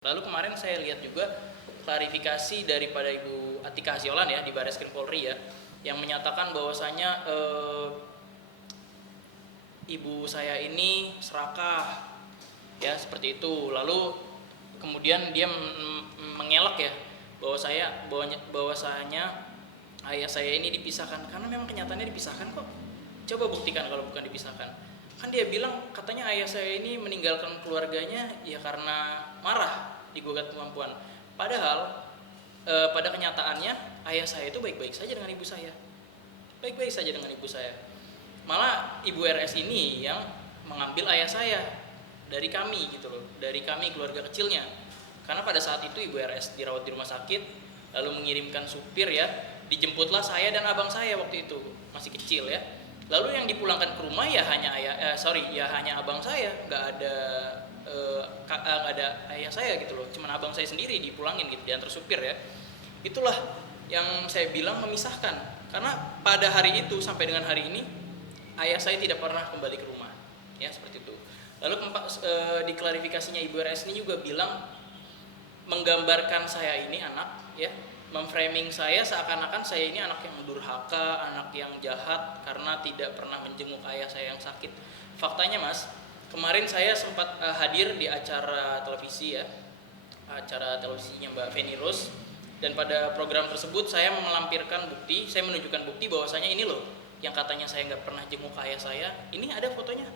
Lalu kemarin saya lihat juga klarifikasi daripada Ibu Atika Hasyolan ya di Barreskrim Polri ya, yang menyatakan bahwasanya ibu saya ini serakah ya seperti itu. Lalu kemudian dia mengelak ya bahwasanya ayah saya ini dipisahkan, karena memang kenyataannya dipisahkan kok. Coba buktikan kalau bukan dipisahkan. Kan dia bilang katanya ayah saya ini meninggalkan keluarganya ya karena marah digugat kemampuan. Padahal pada kenyataannya ayah saya itu baik-baik saja dengan ibu saya. Baik-baik saja dengan ibu saya. Malah ibu RS ini yang mengambil ayah saya dari kami gitu loh, dari kami keluarga kecilnya. Karena pada saat itu ibu RS dirawat di rumah sakit, lalu mengirimkan supir ya, dijemputlah saya dan abang saya waktu itu, masih kecil ya. Lalu yang dipulangkan ke rumah ya hanya hanya abang saya, nggak ada ayah saya gitu loh, cuman abang saya sendiri dipulangin gitu, diantar supir ya. Itulah yang saya bilang memisahkan, karena pada hari itu sampai dengan hari ini ayah saya tidak pernah kembali ke rumah, ya seperti itu. Lalu di klarifikasinya Ibu RS ini juga bilang menggambarkan saya ini anak ya, memframing saya seakan-akan saya ini anak yang durhaka, anak yang jahat karena tidak pernah menjenguk ayah saya yang sakit. Faktanya Mas, kemarin saya sempat hadir di acara televisi ya, acara televisinya Mbak Feni Rose, dan pada program tersebut saya melampirkan bukti, saya menunjukkan bukti bahwasanya ini loh yang katanya saya nggak pernah jenguk ayah saya, ini ada fotonya.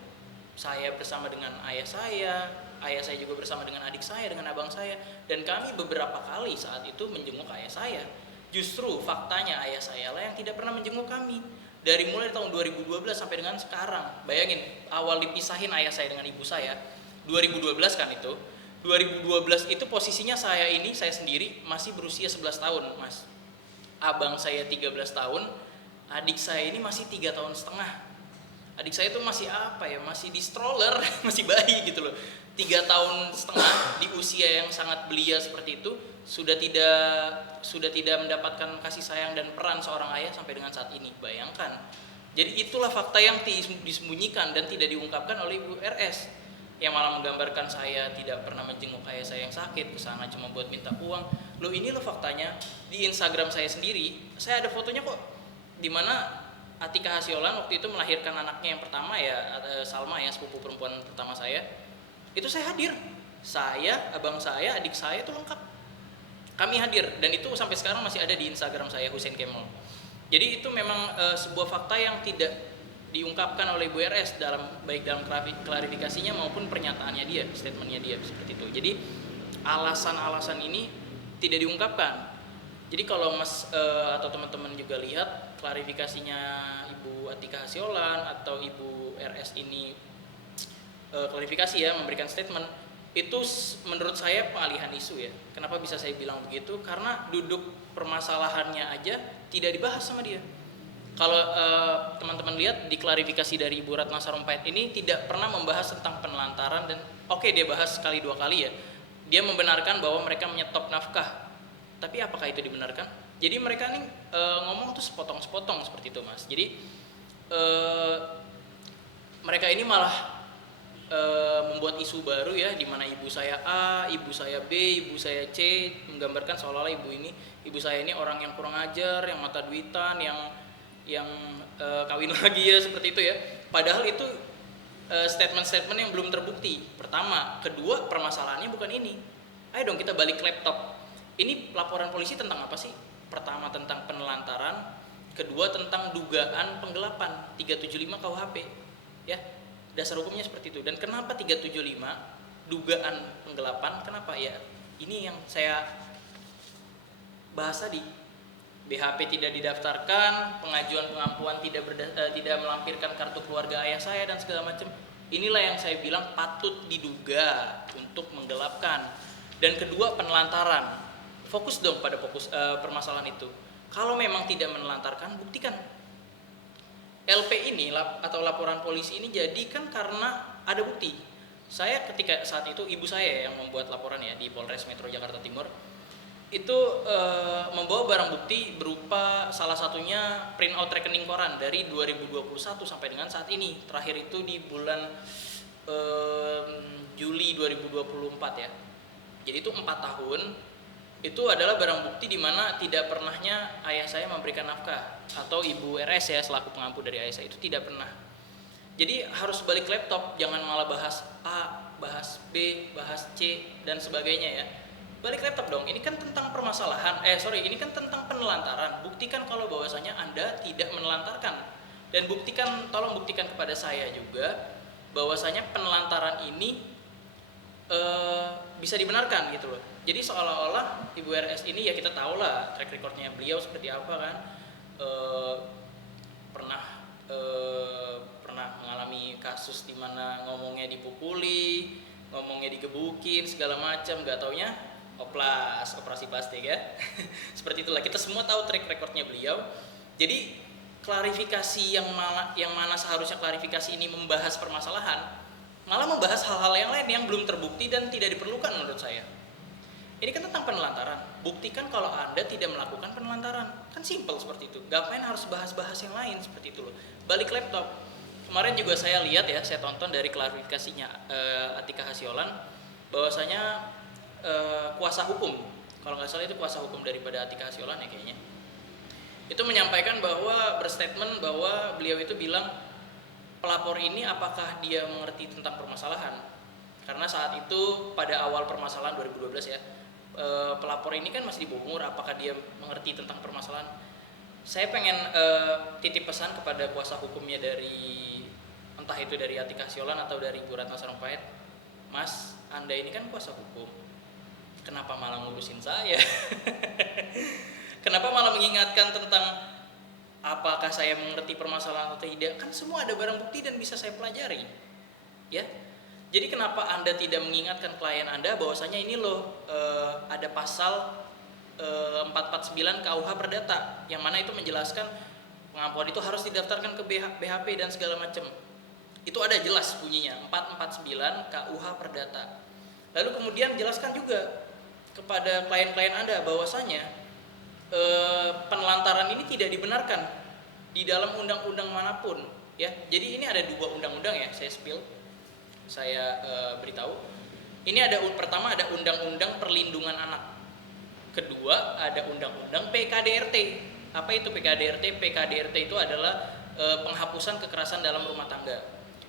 Saya bersama dengan ayah saya juga bersama dengan adik saya, dengan abang saya, dan kami beberapa kali saat itu menjenguk ayah saya. Justru faktanya ayah saya lah yang tidak pernah menjenguk kami. Dari mulai tahun 2012 sampai dengan sekarang. Bayangin, awal dipisahin ayah saya dengan ibu saya, 2012 kan itu. 2012 itu posisinya saya sendiri masih berusia 11 tahun, Mas. Abang saya 13 tahun, adik saya ini masih 3 tahun setengah. Adik saya itu masih masih di stroller, masih bayi gitu loh. 3 tahun setengah di usia yang sangat belia seperti itu sudah tidak mendapatkan kasih sayang dan peran seorang ayah sampai dengan saat ini. Bayangkan. Jadi itulah fakta yang disembunyikan dan tidak diungkapkan oleh Ibu RS, yang malah menggambarkan saya tidak pernah menjenguk ayah saya yang sakit, kesana cuma buat minta uang. Loh, ini loh faktanya. Di Instagram saya sendiri, saya ada fotonya kok, dimana Atika Hasyolan waktu itu melahirkan anaknya yang pertama ya, Salma ya, sepupu perempuan pertama saya. Itu saya hadir. Saya, abang saya, adik saya itu lengkap. Kami hadir, dan itu sampai sekarang masih ada di Instagram saya, Hussein Kemal. Jadi itu memang sebuah fakta yang tidak diungkapkan oleh Bu RS baik dalam klarifikasinya maupun pernyataannya dia, statementnya dia seperti itu. Jadi alasan-alasan ini tidak diungkapkan. Jadi kalau Mas atau teman-teman juga lihat klarifikasinya Ibu Atika Hasyolan atau Ibu RS ini klarifikasi ya, memberikan statement, itu menurut saya pengalihan isu ya. Kenapa bisa saya bilang begitu? Karena duduk permasalahannya aja tidak dibahas sama dia. Kalau teman-teman lihat di klarifikasi dari Ibu Ratna Sarumpait ini tidak pernah membahas tentang penelantaran, dan oke, dia bahas sekali dua kali ya. Dia membenarkan bahwa mereka menyetop nafkah. Tapi apakah itu dibenarkan? Jadi mereka nih ngomong tuh sepotong-sepotong seperti itu, Mas. Jadi mereka ini malah membuat isu baru ya, di mana ibu saya A, ibu saya B, ibu saya C, menggambarkan seolah-olah ibu saya ini orang yang kurang ajar, yang mata duitan, yang kawin lagi ya, seperti itu ya. Padahal itu statement-statement yang belum terbukti. Pertama, kedua, permasalahannya bukan ini. Ayo dong kita balik ke laptop. Ini laporan polisi tentang apa sih? Pertama tentang penelantaran, kedua tentang dugaan penggelapan, 375 KUHP. Ya, dasar hukumnya seperti itu. Dan kenapa 375 dugaan penggelapan? Kenapa ya? Ini yang saya bahas tadi. BHP tidak didaftarkan, pengajuan pengampuan tidak melampirkan kartu keluarga ayah saya dan segala macam. Inilah yang saya bilang patut diduga untuk menggelapkan. Dan kedua, penelantaran. Fokus dong pada permasalahan itu. Kalau memang tidak menelantarkan, buktikan. LP ini atau laporan polisi ini jadi kan karena ada bukti. Saya ketika saat itu ibu saya yang membuat laporan ya di Polres Metro Jakarta Timur, itu membawa barang bukti berupa salah satunya print out rekening koran dari 2021 sampai dengan saat ini. Terakhir itu di bulan Juli 2024 ya. Jadi itu 4 tahun itu adalah barang bukti di mana tidak pernahnya ayah saya memberikan nafkah atau ibu RS ya selaku pengampu dari ayah saya itu tidak pernah. Jadi harus balik laptop, jangan malah bahas A, bahas B, bahas C dan sebagainya ya. Balik laptop dong. Ini kan tentang permasalahan. Ini kan tentang penelantaran. Buktikan kalau bahwasanya Anda tidak menelantarkan. Dan tolong buktikan kepada saya juga bahwasanya penelantaran ini bisa dibenarkan gitu loh. Jadi seolah-olah Ibu RS ini ya kita tahu lah track recordnya beliau seperti apa kan. Pernah mengalami kasus di mana ngomongnya dipukuli, ngomongnya digebukin segala macam, nggak taunya operasi plastik ya. Seperti itulah, kita semua tahu track recordnya beliau. Jadi klarifikasi yang mana seharusnya klarifikasi ini membahas permasalahan, malah membahas hal-hal yang lain yang belum terbukti dan tidak diperlukan menurut saya. Ini kan tentang penelantaran. Buktikan kalau Anda tidak melakukan penelantaran. Kan simple seperti itu. Ngapain harus bahas-bahas yang lain seperti itu loh. Balik laptop. Kemarin juga saya lihat ya, saya tonton dari klarifikasinya Atika Hasyolan bahwasanya kuasa hukum, kalau nggak salah itu kuasa hukum daripada Atika Hasyolan ya kayaknya, itu menyampaikan bahwa berstatement bahwa beliau itu bilang pelapor ini apakah dia mengerti tentang permasalahan, karena saat itu pada awal permasalahan 2012 ya, pelapor ini kan masih di bawah umur, apakah dia mengerti tentang permasalahan. Saya pengen titip pesan kepada kuasa hukumnya dari entah itu dari Atika Hasyolan atau dari Bu Ratna Sarumpait, Mas, Anda ini kan kuasa hukum, kenapa malah ngurusin saya? Kenapa malah mengingatkan tentang apakah saya mengerti permasalahan atau tidak? Kan semua ada barang bukti dan bisa saya pelajari, ya. Jadi kenapa Anda tidak mengingatkan klien Anda bahwasanya ini loh ada pasal 449 KUH Perdata yang mana itu menjelaskan pengampuan itu harus didaftarkan ke BHP dan segala macam. Itu ada jelas bunyinya 449 KUH Perdata. Lalu kemudian jelaskan juga kepada klien-klien Anda bahwasanya penelantaran ini tidak dibenarkan di dalam undang-undang manapun, ya. Jadi ini ada 2 undang-undang ya, saya beritahu. Ini pertama ada Undang-Undang Perlindungan Anak. Kedua ada Undang-Undang PKDRT. Apa itu PKDRT? PKDRT itu adalah penghapusan kekerasan dalam rumah tangga.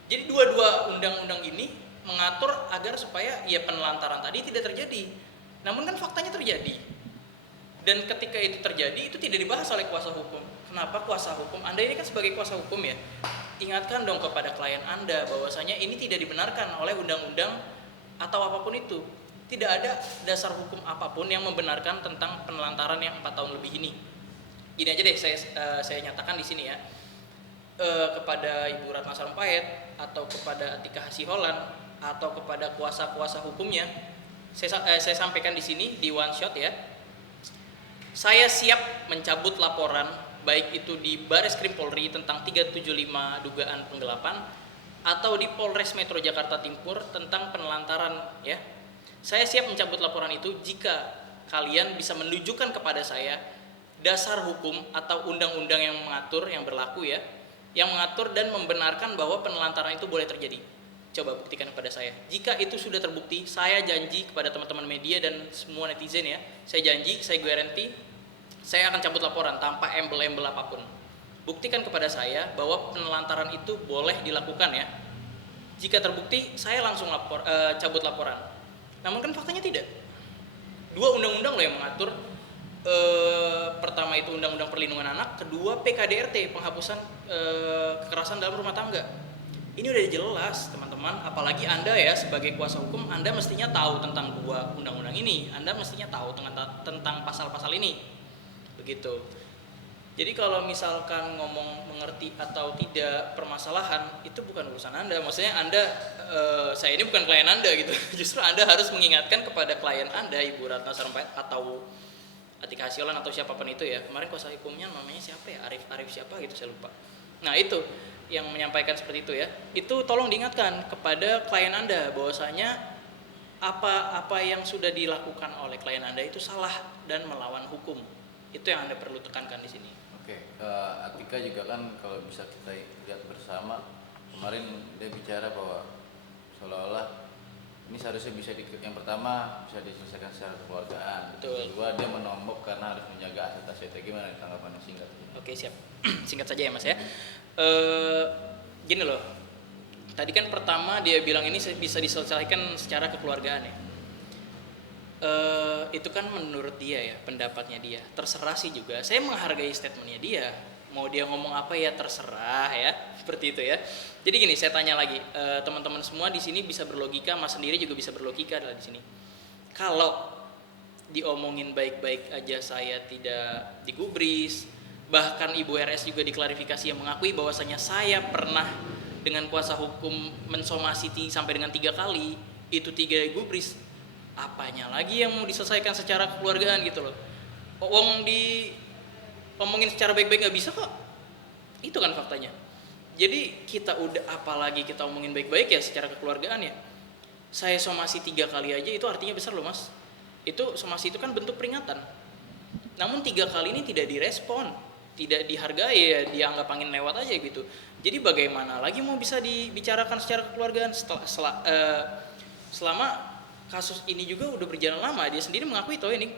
Jadi dua undang-undang ini mengatur agar supaya ya penelantaran tadi tidak terjadi. Namun kan faktanya terjadi. Dan ketika itu terjadi itu tidak dibahas oleh kuasa hukum. Kenapa kuasa hukum? Anda ini kan sebagai kuasa hukum ya. Ingatkan dong kepada klien Anda bahwasanya ini tidak dibenarkan oleh undang-undang atau apapun itu. Tidak ada dasar hukum apapun yang membenarkan tentang penelantaran yang 4 tahun lebih ini. Gini aja deh, saya nyatakan di sini ya, kepada Ibu Ratna Sarumpait atau kepada Atika Hasyolan atau kepada kuasa-kuasa hukumnya, saya sampaikan di sini di one shot ya. Saya siap mencabut laporan baik itu di Bareskrim Polri tentang 375 dugaan penggelapan atau di Polres Metro Jakarta Timur tentang penelantaran ya. Saya siap mencabut laporan itu jika kalian bisa menunjukkan kepada saya dasar hukum atau undang-undang yang mengatur, yang berlaku ya, yang mengatur dan membenarkan bahwa penelantaran itu boleh terjadi. Coba buktikan kepada saya. Jika itu sudah terbukti, saya janji kepada teman-teman media dan semua netizen ya, saya janji, saya guarantee, saya akan cabut laporan tanpa embel-embel apapun. Buktikan kepada saya bahwa penelantaran itu boleh dilakukan ya. Jika terbukti, saya langsung cabut laporan. Namun kan faktanya tidak. 2 undang-undang loh yang mengatur. Pertama itu Undang-Undang Perlindungan Anak, kedua PKDRT, penghapusan kekerasan dalam rumah tangga. Ini udah jelas teman-teman, apalagi Anda ya sebagai kuasa hukum, Anda mestinya tahu tentang 2 undang-undang ini. Anda mestinya tahu tentang pasal-pasal ini. Begitu. Jadi kalau misalkan ngomong mengerti atau tidak permasalahan, itu bukan urusan Anda. Maksudnya Anda, saya ini bukan klien Anda gitu. Justru Anda harus mengingatkan kepada klien Anda, Ibu Ratna Sarumpait atau Atika Hasyolan atau siapapun itu ya. Kemarin kuasa hukumnya namanya siapa ya? Arif siapa gitu, saya lupa. Nah itu yang menyampaikan seperti itu ya. Itu tolong diingatkan kepada klien Anda bahwasanya apa yang sudah dilakukan oleh klien Anda itu salah dan melawan hukum. Itu yang Anda perlu tekankan di sini. Oke, Atika juga kan kalau bisa kita lihat bersama, kemarin dia bicara bahwa seolah-olah ini seharusnya yang pertama bisa diselesaikan secara kekeluargaan. Betul. Yang kedua dia menombok karena harus menjaga aset-asetnya. Gimana tanggapannya singkat? Oke, siap. Singkat saja ya Mas ya. Gini loh. Tadi kan pertama dia bilang ini bisa diselesaikan secara kekeluargaan ya. Itu kan menurut dia ya, pendapatnya dia. Terserah sih juga. Saya menghargai statementnya dia. Mau dia ngomong apa ya terserah ya, seperti itu ya. Jadi gini, saya tanya lagi, teman-teman semua di sini bisa berlogika, Mas sendiri juga bisa berlogika adalah di sini. Kalau diomongin baik-baik aja saya tidak digubris, bahkan Ibu RS juga diklarifikasi yang mengakui bahwasanya saya pernah dengan kuasa hukum mensomasi sampai dengan 3 kali, itu 3 digubris. Apanya lagi yang mau diselesaikan secara kekeluargaan gitu loh. Wong omongin secara baik-baik nggak bisa kok, itu kan faktanya. Jadi kita udah, apalagi kita omongin baik-baik ya secara kekeluargaan ya. Saya somasi 3 kali aja itu artinya besar loh Mas. Itu somasi itu kan bentuk peringatan. Namun 3 kali ini tidak direspon, tidak dihargai ya, dianggap angin lewat aja gitu. Jadi bagaimana lagi mau bisa dibicarakan secara kekeluargaan selama kasus ini juga udah berjalan lama. Dia sendiri mengakui toh ini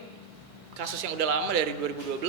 kasus yang udah lama dari 2012